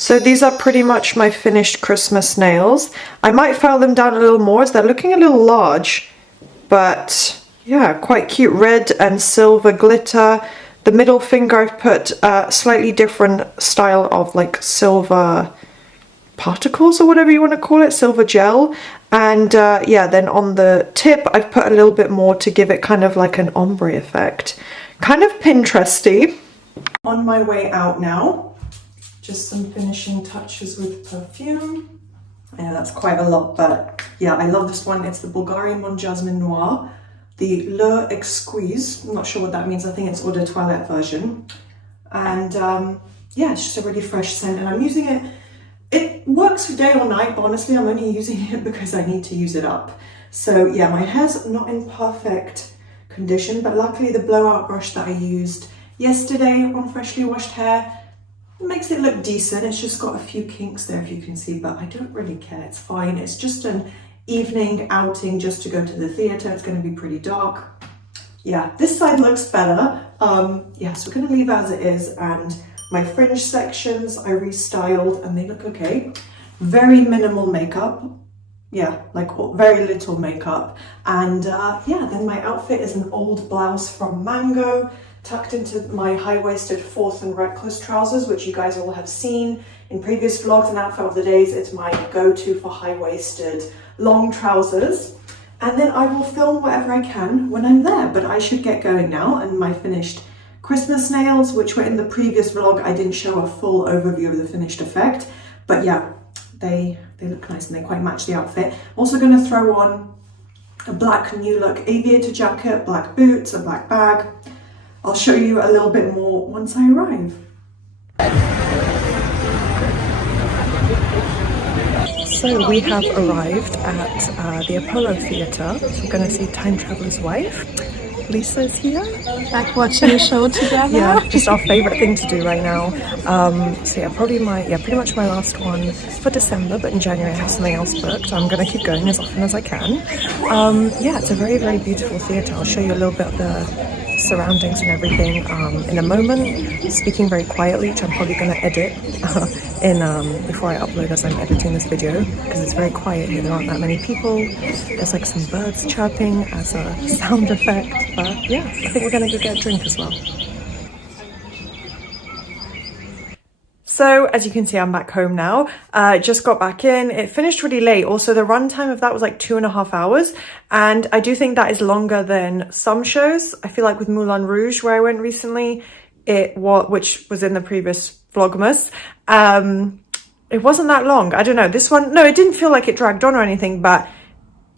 So these are pretty much my finished Christmas nails. I might file them down a little more as they're looking a little large, but yeah, quite cute. Red and silver glitter. The middle finger I've put a slightly different style of like silver particles or whatever you want to call it, silver gel. And yeah, then on the tip I've put a little bit more to give it kind of like an ombre effect. Kind of Pinteresty. On my way out now. Just some finishing touches with perfume. I know that's quite a lot, but yeah, I love this one. It's the Bulgarian Mon Jasmine Noir, the Le Exquise. I'm not sure what that means. I think it's Eau de Toilette version. And yeah, it's just a really fresh scent, and I'm using it. It works for day or night, but honestly, I'm only using it because I need to use it up. So yeah, my hair's not in perfect condition, but luckily the blowout brush that I used yesterday on freshly washed hair makes it look decent. It's just got a few kinks there, if you can see, but I don't really care. It's fine. It's just an evening outing just to go to the theatre. It's going to be pretty dark. Yeah, this side looks better. Yeah, so we're going to leave as it is, and my fringe sections I restyled and they look okay. Very minimal makeup. Yeah, like very little makeup. And yeah, then my outfit is an old blouse from Mango, tucked into my high-waisted Fourth and Reckless trousers, which you guys all have seen in previous vlogs and outfit of the days. It's my go-to for high-waisted long trousers. And then I will film whatever I can when I'm there, but I should get going now. And my finished Christmas nails, which were in the previous vlog, I didn't show a full overview of the finished effect, but yeah, they look nice and they quite match the outfit. Also going to throw on a black New Look aviator jacket, black boots, a black bag. I'll show you a little bit more once I arrive. So we have arrived at the Apollo Theatre. So we're going to see Time Traveler's Wife. Lisa's here. Like watching a show together. Yeah, just our favourite thing to do right now. So yeah, pretty much my last one for December, but in January I have something else booked. I'm going to keep going as often as I can. Yeah, it's a very, very beautiful theatre. I'll show you a little bit of the surroundings and everything in a moment. Speaking very quietly, which I'm probably going to edit before I upload as I'm editing this video, because it's very quiet here. There aren't that many people. There's like some birds chirping as a sound effect, but yeah, I think we're going to go get a drink as well. So as you can see, I'm back home now. Just got back in. It finished really late. Also, the runtime of that was like 2.5 hours. And I do think that is longer than some shows. I feel like with Moulin Rouge, where I went recently, which was in the previous Vlogmas, it wasn't that long. I don't know. This one, no, it didn't feel like it dragged on or anything, but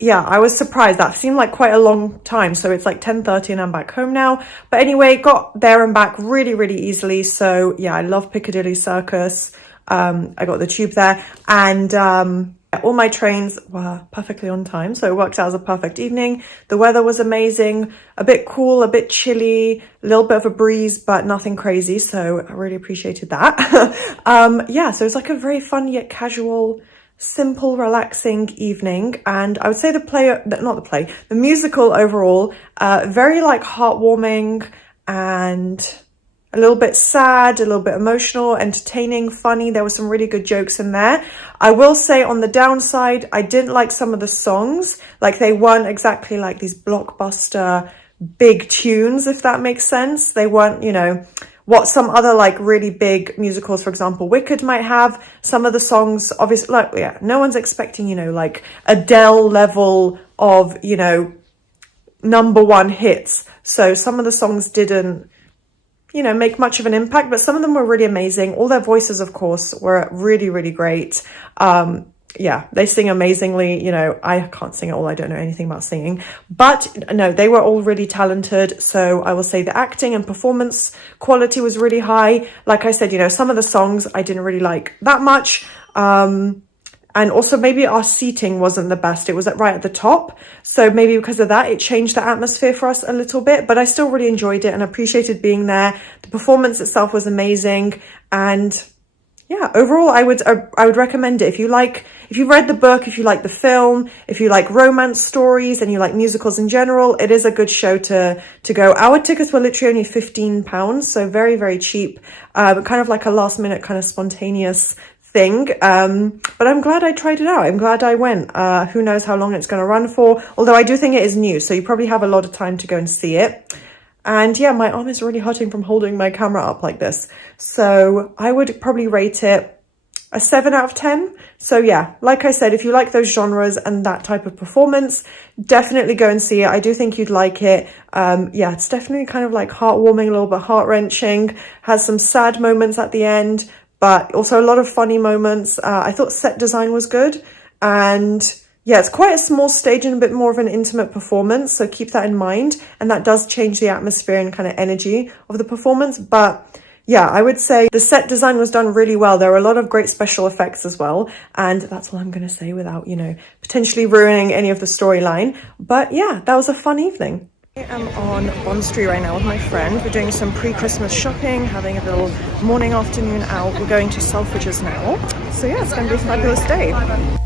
yeah, I was surprised. That seemed like quite a long time. So it's like 10:30 and I'm back home now. But anyway, got there and back really, really easily. So yeah, I love Piccadilly Circus. I got the tube there, and all my trains were perfectly on time. So it worked out as a perfect evening. The weather was amazing, a bit cool, a bit chilly, a little bit of a breeze, but nothing crazy. So I really appreciated that. Yeah, so it's like a very fun yet casual, simple, relaxing evening. And I would say the musical overall, very like heartwarming and a little bit sad, a little bit emotional, entertaining, funny. There were some really good jokes in there. I will say on the downside, I didn't like some of the songs. Like they weren't exactly like these blockbuster big tunes, if that makes sense. They weren't, you know, what some other like really big musicals, for example, Wicked might have. Some of the songs, obviously, like, yeah, no one's expecting, you know, like Adele level of, you know, #1 hits. So some of the songs didn't, you know, make much of an impact, but some of them were really amazing. All their voices, of course, were really, really great. Yeah, they sing amazingly. You know, I can't sing at all. I don't know anything about singing, but no, they were all really talented. So I will say the acting and performance quality was really high. Like I said, you know, some of the songs I didn't really like that much. And also maybe our seating wasn't the best. It was right at the top. So maybe because of that, it changed the atmosphere for us a little bit, but I still really enjoyed it and appreciated being there. The performance itself was amazing. And yeah, overall, I would recommend it. If you've read the book, if you like the film, if you like romance stories and you like musicals in general, it is a good show to go. Our tickets were literally only £15, so very, very cheap. Kind of like a last minute kind of spontaneous thing, but I'm glad I tried it out. I'm glad I went. Who knows how long it's going to run for, although I do think it is new, so you probably have a lot of time to go and see it. And yeah, my arm is really hurting from holding my camera up like this, so I would probably rate it a 7 out of 10. So yeah, like I said, if you like those genres and that type of performance, definitely go and see it. I do think you'd like it. Yeah, it's definitely kind of like heartwarming, a little bit heart-wrenching, has some sad moments at the end, but also a lot of funny moments. I thought set design was good, and yeah, it's quite a small stage and a bit more of an intimate performance, so keep that in mind, and that does change the atmosphere and kind of energy of the performance. But yeah, I would say the set design was done really well. There are a lot of great special effects as well, and that's all I'm going to say without, you know, potentially ruining any of the storyline. But yeah, that was a fun evening. I am on Bond Street right now with my friend. We're doing some pre-Christmas shopping, having a little morning, afternoon out. We're going to Selfridges now. So yeah, it's going to be a fabulous day.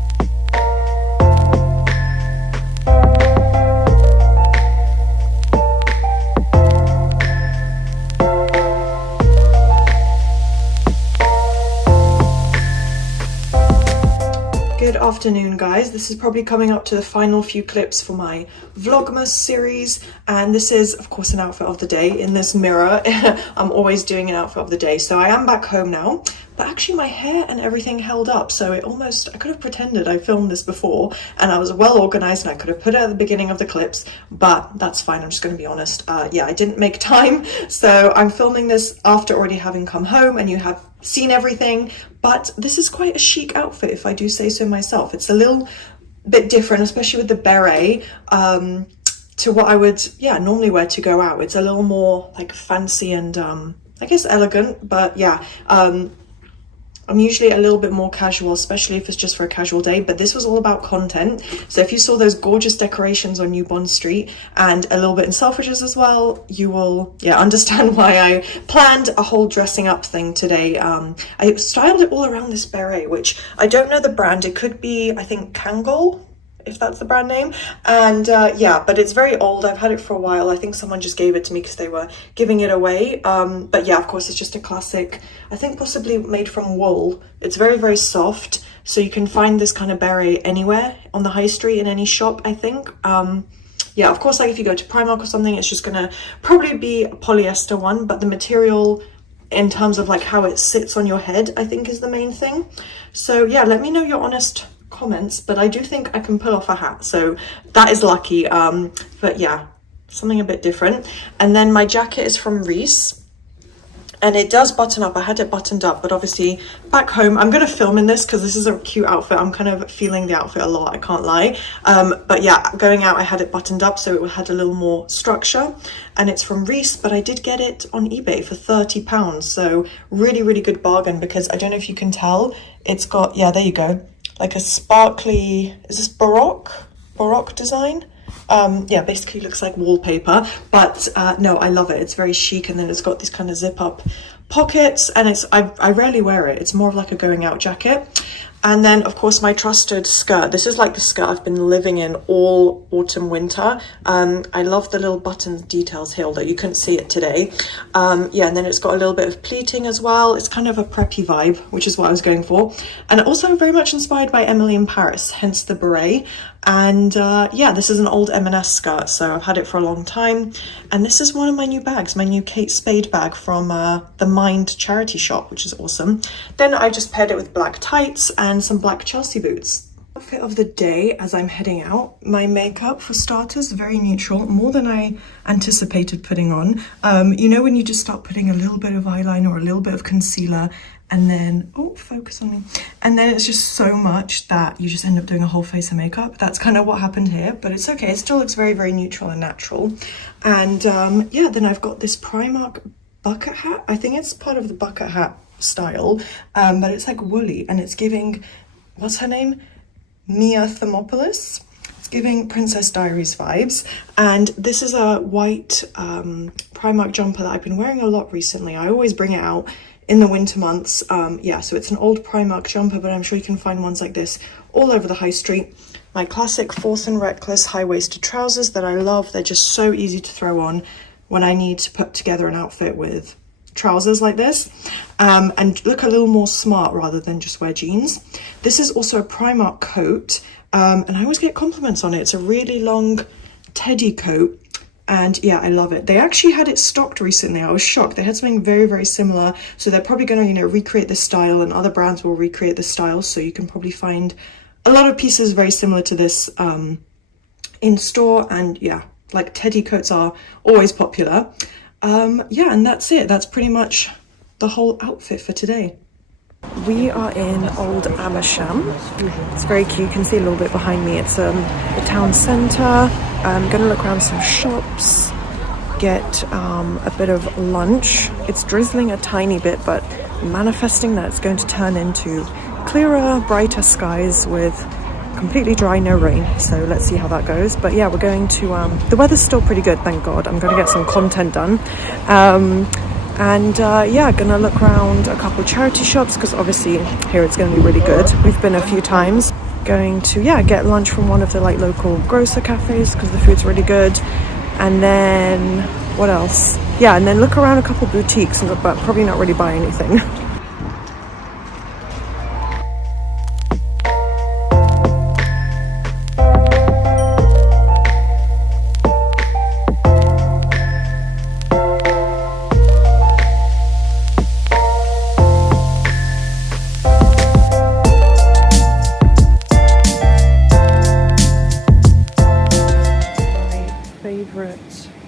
Good afternoon, guys. This is probably coming up to the final few clips for my Vlogmas series, and this is of course an outfit of the day in this mirror. I'm always doing an outfit of the day, so I am back home now, but actually my hair and everything held up, so I could have pretended I filmed this before and I was well organized and I could have put it at the beginning of the clips, but that's fine. I'm just going to be honest. Yeah, I didn't make time, so I'm filming this after already having come home and you have seen everything. But this is quite a chic outfit, if I do say so myself. It's a little bit different, especially with the beret, to what I would normally wear to go out. It's a little more like fancy and I guess elegant, but yeah, I'm usually a little bit more casual, especially if it's just for a casual day, but this was all about content. So if you saw those gorgeous decorations on New Bond Street and a little bit in Selfridges as well, you will understand why I planned a whole dressing up thing today. I styled it all around this beret, which I don't know the brand. It could be, I think, Kangol, if that's the brand name. And yeah, but it's very old. I've had it for a while. I think someone just gave it to me because they were giving it away. But yeah, of course, it's just a classic, I think possibly made from wool. It's very, very soft. So you can find this kind of beret anywhere on the high street, in any shop, I think. Yeah, of course, like if you go to Primark or something, it's just gonna probably be a polyester one, but the material in terms of like how it sits on your head, I think is the main thing. So yeah, let me know your honest comments, but I do think I can pull off a hat, so that is lucky. But yeah, something a bit different. And then my jacket is from Reiss, and it does button up. I had it buttoned up, but obviously back home, I'm going to film in this because this is a cute outfit. I'm kind of feeling the outfit a lot, I can't lie. But yeah, going out, I had it buttoned up, so it had a little more structure, and it's from Reiss, but I did get it on eBay for £30. So really, really good bargain, because I don't know if you can tell, it's got, yeah, there you go, like a sparkly, is this Baroque design? Yeah, basically looks like wallpaper, but no, I love it. It's very chic, and then it's got these kind of zip up pockets, and I rarely wear it. It's more of like a going out jacket. And then of course my trusted skirt. This is like the skirt I've been living in all autumn, winter. I love the little button details here, although you couldn't see it today. Yeah, and then it's got a little bit of pleating as well. It's kind of a preppy vibe, which is what I was going for. And also very much inspired by Emily in Paris, hence the beret. And yeah, this is an old M&S skirt, so I've had it for a long time. And this is one of my new bags, my new Kate Spade bag from the Mind charity shop, which is awesome. Then I just paired it with black tights and some black Chelsea boots. Outfit of the day as I'm heading out. My makeup, for starters, very neutral, more than I anticipated putting on. You know when you just start putting a little bit of eyeliner or a little bit of concealer, and then, oh, focus on me. And then it's just so much that you just end up doing a whole face of makeup. That's kind of what happened here, but it's okay. It still looks very, very neutral and natural. And yeah, then I've got this Primark bucket hat. I think it's part of the bucket hat style, but it's like woolly, and it's giving, what's her name? Mia Thermopolis. It's giving Princess Diaries vibes. And this is a white Primark jumper that I've been wearing a lot recently. I always bring it out in the winter months. Yeah, so it's an old Primark jumper, but I'm sure you can find ones like this all over the high street. My classic Force and Reckless high-waisted trousers that I love. They're just so easy to throw on when I need to put together an outfit with trousers like this, and look a little more smart rather than just wear jeans. This is also a Primark coat, and I always get compliments on it. It's a really long teddy coat, and yeah, I love it. They actually had it stocked recently. I was shocked. They had something very, very similar, so they're probably going to, you know, recreate this style, and other brands will recreate this style, so you can probably find a lot of pieces very similar to this in store. And yeah, like teddy coats are always popular. Yeah, and that's it. That's pretty much the whole outfit for today. We are in Old Amersham. It's very cute. You can see a little bit behind me. It's the town centre. I'm going to look around some shops, get a bit of lunch. It's drizzling a tiny bit, but manifesting that it's going to turn into clearer, brighter skies with completely dry, no rain. So let's see how that goes. But yeah, we're going to the weather's still pretty good, thank God. I'm going to get some content done. Yeah, gonna look around a couple charity shops, because obviously here it's going to be really good. We've been a few times. Going to, yeah, get lunch from one of the like local grocer cafes, because the food's really good. And then what else? Yeah, and then look around a couple boutiques, but probably not really buy anything.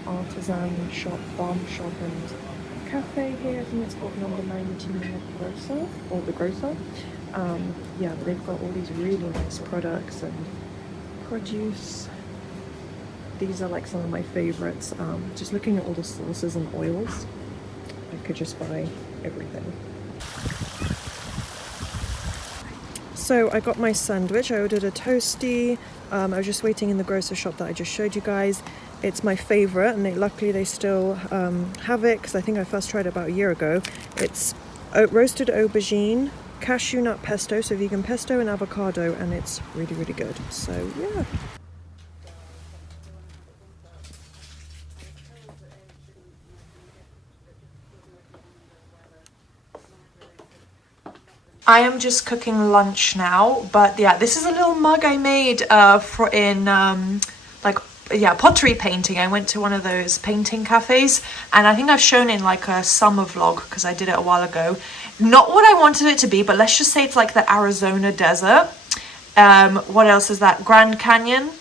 Artisan shop, farm shop and cafe here. I think it's called number 19 Grocer, or the Grocer. Yeah, they've got all these really nice products and produce. These are like some of my favorites. Just looking at all the sauces and oils, I could just buy everything. So I got my sandwich. I ordered a toasty. I was just waiting in the grocer shop that I just showed you guys. It's my favorite, and luckily they still have it, because I think I first tried it about a year ago. It's roasted aubergine, cashew nut pesto, so vegan pesto, and avocado, and it's really, really good. So yeah. I am just cooking lunch now, but yeah, this is a little mug I made pottery painting. I went to one of those painting cafes, and I think I've shown in like a summer vlog, because I did it a while ago. Not what I wanted it to be, but let's just say it's like the Arizona desert. What else is that? Grand Canyon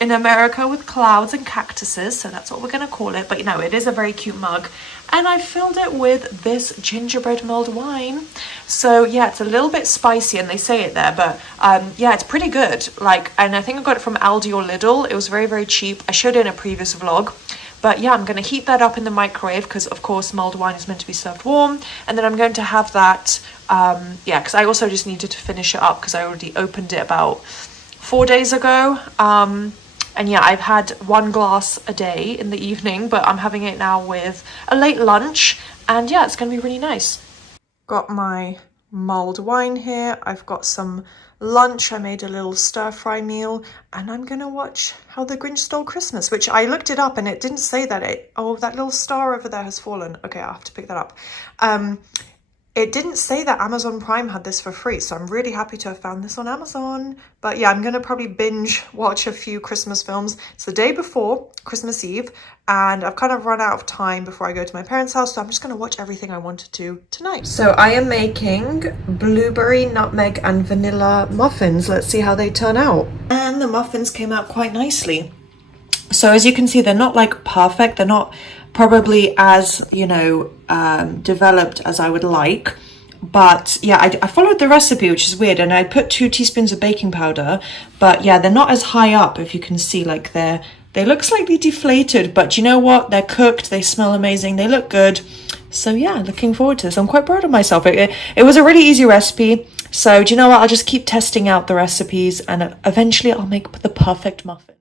in America with clouds and cactuses, so that's what we're gonna call it. But you know, it is a very cute mug, and I filled it with this gingerbread mulled wine. So yeah, it's a little bit spicy, and they say it there, but yeah, it's pretty good. Like, and I think I got it from Aldi or Lidl. It was very, very cheap. I showed it in a previous vlog. But yeah, I'm going to heat that up in the microwave, because of course mulled wine is meant to be served warm. And then I'm going to have that, yeah, because I also just needed to finish it up, because I already opened it about 4 days ago. And yeah, I've had 1 glass a day in the evening, but I'm having it now with a late lunch. And yeah, it's going to be really nice. Got my mulled wine here. I've got some lunch. I made a little stir-fry meal, and I'm gonna watch How the Grinch Stole Christmas, which I looked it up and it didn't say that oh, that little star over there has fallen. Okay, I'll have to pick that up. It didn't say that Amazon Prime had this for free, so I'm really happy to have found this on Amazon. But yeah, I'm gonna probably binge watch a few Christmas films. It's the day before Christmas Eve, and I've kind of run out of time before I go to my parents' house, so I'm just gonna watch everything I wanted to tonight. So I am making blueberry, nutmeg, and vanilla muffins. Let's see how they turn out. And the muffins came out quite nicely. So as you can see, they're not like perfect. They're not probably as, you know, developed as I would like. But yeah, I followed the recipe, which is weird. And I put 2 teaspoons of baking powder. But yeah, they're not as high up, if you can see. Like they look slightly deflated. But you know what? They're cooked. They smell amazing. They look good. So yeah, looking forward to this. I'm quite proud of myself. It was a really easy recipe. So do you know what? I'll just keep testing out the recipes, and eventually I'll make the perfect muffin.